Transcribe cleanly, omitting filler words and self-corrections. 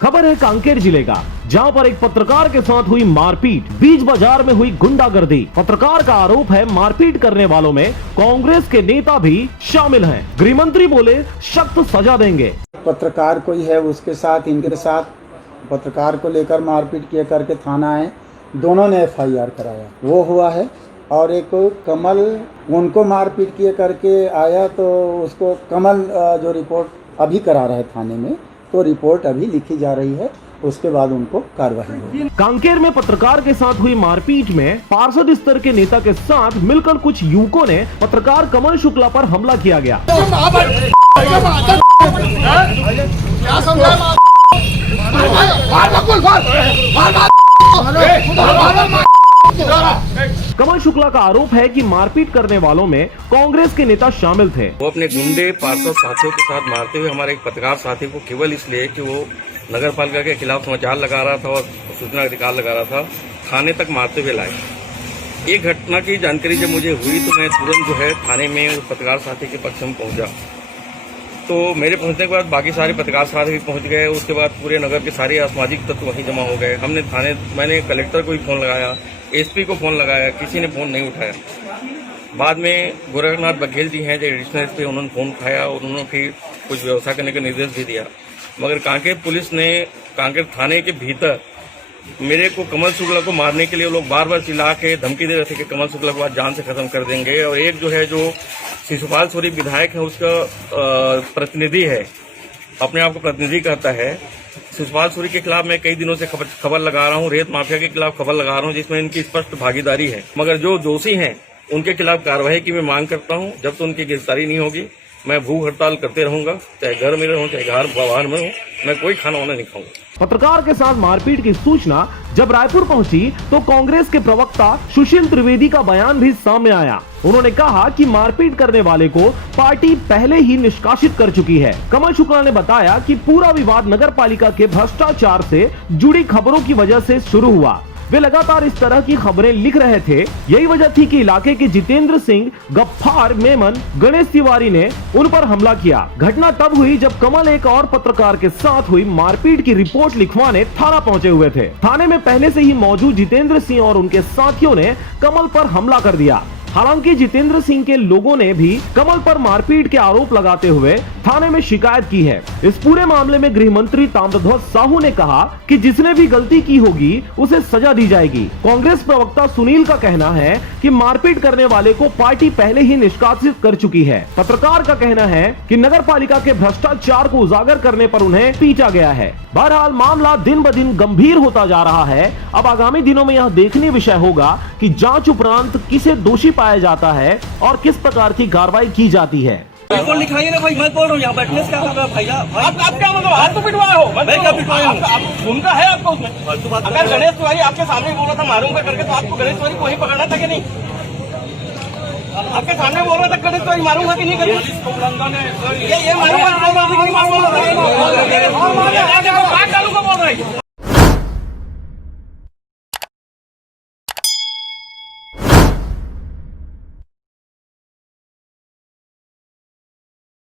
खबर है कांकेर जिले का, जहां पर एक पत्रकार के साथ हुई मारपीट, बीच बाजार में हुई गुंडागर्दी। पत्रकार का आरोप है मारपीट करने वालों में कांग्रेस के नेता भी शामिल हैं। गृह मंत्री बोले सख्त सजा देंगे। पत्रकार कोई है उसके साथ, इनके साथ पत्रकार को लेकर मारपीट किए करके थाना आए, दोनों ने FIR कराया, वो हुआ है। और एक कमल उनको मारपीट किए करके आया, तो उसको कमल जो रिपोर्ट अभी करा रहा है थाने में, तो रिपोर्ट अभी लिखी जा रही है, उसके बाद उनको कार्रवाई होगी। कांकेर में पत्रकार के साथ हुई मारपीट में पार्षद स्तर के नेता के साथ मिलकर कुछ युवकों ने पत्रकार कमल शुक्ला पर हमला किया गया। कमल शुक्ला का आरोप है कि मारपीट करने वालों में कांग्रेस के नेता शामिल थे। वो अपने गुंडे पार्षद साथियों के साथ मारते हुए हमारे एक पत्रकार साथी को केवल इसलिए कि वो नगर पालिका के खिलाफ समाचार लगा रहा था और सूचना अधिकार लगा रहा था, थाने तक मारते हुए लाए। ये घटना की जानकारी जब मुझे हुई तो मैं तुरंत जो है थाने में उस पत्रकार साथी के पक्ष में पहुंचा। तो मेरे पहुंचने के बाद बाकी सारे पत्रकार साथी भी पहुंच गए। उसके बाद पूरे नगर के सारे असामाजिक तत्व वहीं जमा हो गए। मैंने कलेक्टर को भी फोन लगाया, SP को फोन लगाया, किसी ने फोन नहीं उठाया। बाद में गोरखनाथ बघेल जी हैं जो एडिशनल SP, उन्होंने फोन उठाया और उन्होंने फिर कुछ व्यवस्था करने का निर्देश भी दिया। मगर कांकेर पुलिस ने कांकेर थाने के भीतर मेरे को कमल शुक्ला को मारने के लिए लोग बार बार चिल्ला के धमकी दे रहे थे कि कमल शुक्ला को आज जान से खत्म कर देंगे। और एक जो है जो शिशुपाल सोरी विधायक है, उसका प्रतिनिधि है, अपने आप को प्रतिनिधि कहता है। शिशुपाल सोरी के खिलाफ मैं कई दिनों से खबर लगा रहा हूँ, रेत माफिया के खिलाफ खबर लगा रहा हूँ, जिसमें इनकी स्पष्ट भागीदारी है। मगर जो दोषी हैं उनके खिलाफ कार्रवाई की मैं मांग करता हूँ। जब तक उनकी गिरफ्तारी नहीं होगी मैं भूख हड़ताल करते रहूंगा, चाहे घर में रहूं चाहे बाहर में हूँ, मैं कोई खाना वाना नहीं खाऊंगा। पत्रकार के साथ मारपीट की सूचना जब रायपुर पहुंची तो कांग्रेस के प्रवक्ता सुशील त्रिवेदी का बयान भी सामने आया। उन्होंने कहा कि मारपीट करने वाले को पार्टी पहले ही निष्कासित कर चुकी है। कमल शुक्ला ने बताया कि पूरा विवाद नगर पालिका के भ्रष्टाचार से जुड़ी खबरों की वजह से शुरू हुआ। वे लगातार इस तरह की खबरें लिख रहे थे। यही वजह थी कि इलाके के जितेंद्र सिंह, गफ्फार मेमन, गणेश तिवारी ने उन पर हमला किया। घटना तब हुई जब कमल एक और पत्रकार के साथ हुई मारपीट की रिपोर्ट लिखवाने थाना पहुंचे हुए थे। थाने में पहले से ही मौजूद जितेंद्र सिंह और उनके साथियों ने कमल पर हमला कर दिया। हालांकि जितेंद्र सिंह के लोगों ने भी कमल पर मारपीट के आरोप लगाते हुए थाने में शिकायत की है। इस पूरे मामले में गृह मंत्री ताम्रध्वज साहू ने कहा कि जिसने भी गलती की होगी उसे सजा दी जाएगी। कांग्रेस प्रवक्ता सुनील का कहना है कि मारपीट करने वाले को पार्टी पहले ही निष्कासित कर चुकी है। पत्रकार का कहना है कि नगर पालिका के भ्रष्टाचार को उजागर करने पर उन्हें पीटा गया है। बहरहाल मामला दिन ब दिन गंभीर होता जा रहा है। अब आगामी दिनों में यह देखने विषय होगा कि जांच उपरांत किसे दोषी पाया जाता है और किस प्रकार की कार्रवाई की जाती है। बिल्कुल लिखाइए ना भाई, मैं बोल रहा हूँ यहाँ बैठने से क्या होगा भैया। आप क्या मतलब हाथ तो पिटवाए हो? मैं क्या पिटवाया हूँ? भूमिका है आपको उसमें। अगर गणेश तिवारी आपके सामने बोल रहा था मारूंगा करके, तो आपको गणेश तिवारी को ही पकड़ना था कि नहीं? आपके सामने बोल रहा था गणेश तिवारी मारूंगा कि नहीं करेंगे? ये मारूंगा बोल रहा है।